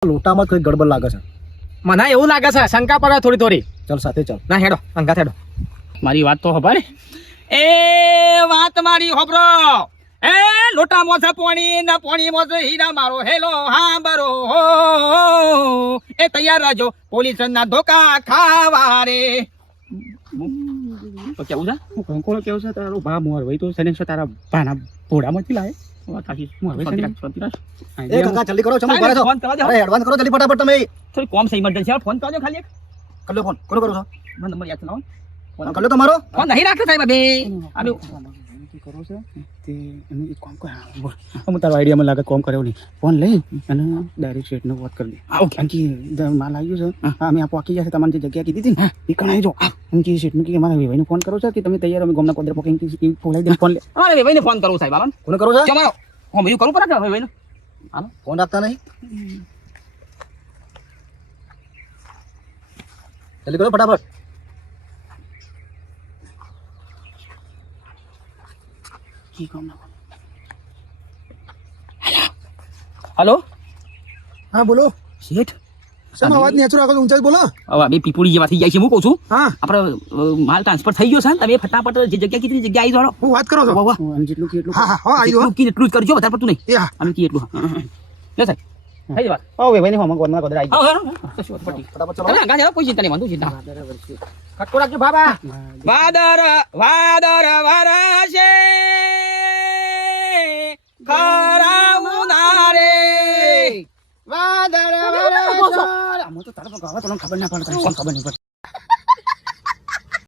લોટામાં કઈ ગડબડ લાગે છે. મને એવું લાગે છે, શંકા પડે થોડી થોડી. ચાલ સાથે ચાલ. ના હેડો, અંગાત હેડો. મારી વાત તો ખબર એ વાત મારી ખબરો. એ લોટામાં છે પોણી ને પોણીમાં છે હીરા મારો હેલો હા બરો એ તૈયાર રહેજો પોલીસ ના ધોકા ખાવા રે. તો કેવું છે? કંકોળો કેવું છે તારો ભા મોર ભાઈ તો સને તારા ભાના ઘોડામાંથી લાવે એ કાકા જલ્દી કરો, ચમક ભરે છો. અરે એડવાન્સ કરો જલ્દી ફટાફટ તમે. થોડી કોમ છે ઇમરજન્સી. ફોન કરજો ખાલી એક. કર લો ફોન. કોનો કરો છો? મને નંબર યાદ ના હોય. કર લો તમારો. ફોન નહીં રાખતો સાહેબ બે. આનું કરો છે તે એનું એક કામ કર. હું તારો આઈડિયામાં લાગે કોમ કર્યો નહીં. ફોન લઈ અને ડાયરેક્ટ શેઠને વાત કરી દે. ઓકે માલ આવ્યું છે. હા અમે આ પોકી જશે તમારી જે જગ્યા કીધી હતી ને એ કણાઈ જો. એમ કે શેઠને કે મારા ભાઈને ફોન કરો છે કે તમે તૈયાર અમે ગમના કોદરે પોકી ફોલાઈ દે ફોન લે. અરે ભાઈને ફોન કરું સાહેબ. આલો કોને કરો છો? તમારો હું બીજું કરું પડે ભાઈને. આલો ફોન રાખતા નહીં. જલ્દી કરો ફટાફટ. હલો હા બોલો. શેઠ શેનો અવાજ નેચરો રાખો, ઊંચાઈ બોલો. હવે બે પીપુડી જેવા થઈ જાય છે. હું કહું છું હા આપણે માલ ટ્રાન્સફર થઈ ગયો છે. તમે ફટાફટ જે જગ્યા કીધી જગ્યા આવી જાઓ. હું વાત કરો છો. વાહ વાહ. જેટલું કે એટલું હા હા હા આવી એટલું કીધું એટલું જ કરજો, વધારે પડતું નહીં. એ હા અમે કીએ એટલું. લે સાહેબ થઈ જવા. ઓ ભાઈને હમ ગોમના કોદરે આવી હા કશું પટી. ફટાફટ ચલો. તમે ગાંજા કોઈ ચિંતા નહીં, વાંધો ચિંતા. ખટકો રાખજો બાબા. વાદર વાદર વરસે ખરા મુનારે. વાદર ગયો. તો તારા ખબર ના પડે, ખબર નહીં પડે.